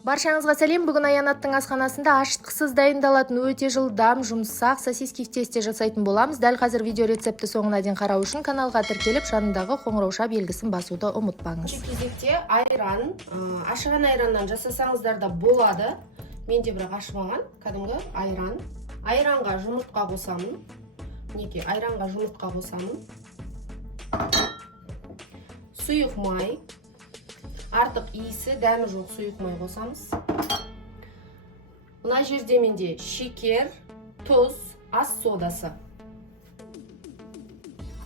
Баршаңызға сәлем. Бүгін Аянаттың асханасында ашытқысыз дайындалатын өте жылдам, жұмсақ сосиски в тесте жасайтын боламыз. Дәл қазір видео рецепті соңына дейін қарау үшін каналға тіркеліп, жанындағы қоңырауша белгісін басуды ұмытпаңыз. Кезекте айран, ашыған айраннан жасасаңыздар да болады. Менде бірақ ашымаған, кәдімгі айран. Айранға жұмыртқа қосамын. Мінекей, айранға жұмыртқа қосамын. Сұйық май. Артық иісі, дәмі жоқ сұйық май қосамыз. Мына жерде менде шекер, тұз, ас содасы.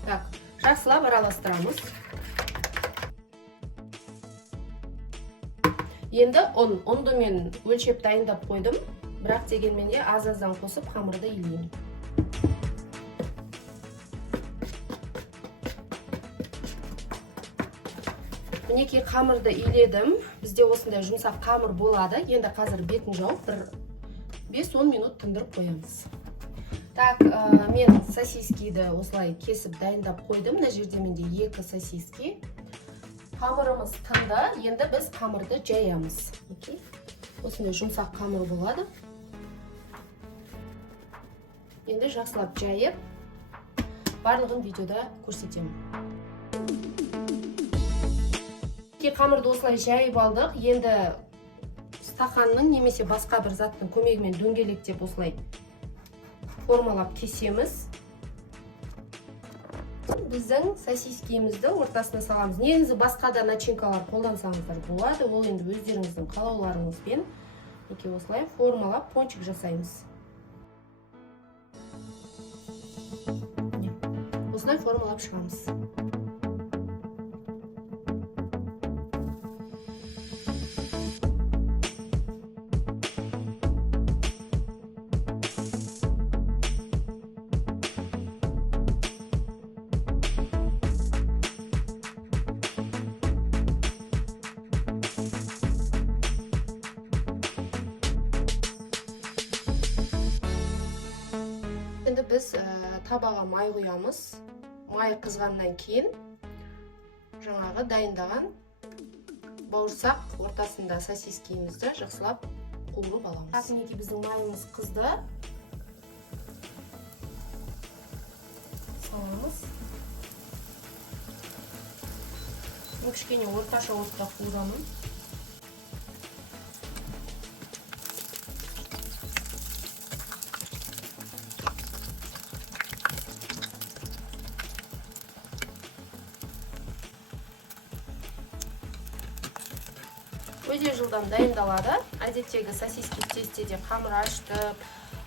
Так, жақсылап араластырамыз. Енді ұнды мен өлшеп дайындап қойдым, бірақ дегенмен де аз-аздан қосып қамырды илеймін. Мінекей қамырды иледім. Бізде осындай жұмсақ қамыр болады. Енді қазір бетін жауып 5-10 минут тындырып қоямыз. Так, мен сосискиді осылай кесіп дайындап қойдым. Мына жерде менде 2 сосиски. Қамырымыз тынды. Енді біз қамырды жаямыз. Осындай жұмсақ қамыр болады. Енді жақсылап жайып, барлығын видеода көрсетемін. Қамырды осылай жайып алдық. Енді стақанның немесе басқа бір заттың көмегімен дөңгелектеп осылай формалап кесеміз. Біздің сосискемізді ортасына саламыз. Негізі басқа да начинкалар қолдансаңыздар болады. Ол енді өздеріңіздің қалауларыңызбен осылай формалап пончик жасаймыз. Осылай формалап шығамыз. Енді біз табаға май құямыз. Май қызғаннан кейін жаңағы дайындаған бауырсақ ортасында сосискемізді жақсылап қуырып аламыз. Мінекей біздің майымыз қызды. Саламыз. Кішкене орташа отта қуырамын. Өте жылдам дайындалады. Әдеттегі сосиски в тестеде қамыр ашытып,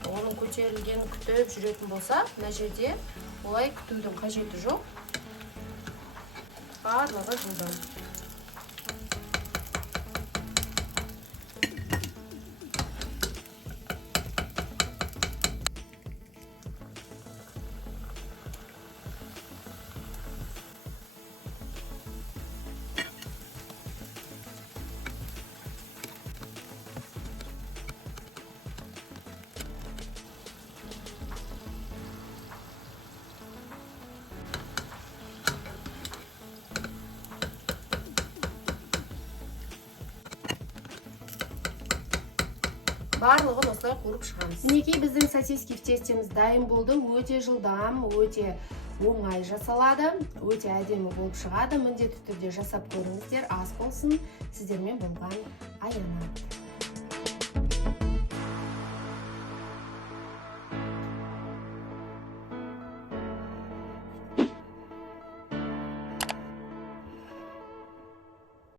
оның көтерілген күтіп жүретін болса, мына жерде олай күтудің қажеті жоқ. Барлығы жылдам. Барлығын осылай қуырып шығамыз. Мінекей біздің сосиски в тестеміз дайын болды. Өте жылдам, өте оңай жасалады. Өте әдемі болып шығады. Міндетті түрде жасап көріңіздер. Ас болсын. Сіздермен болған Аяна.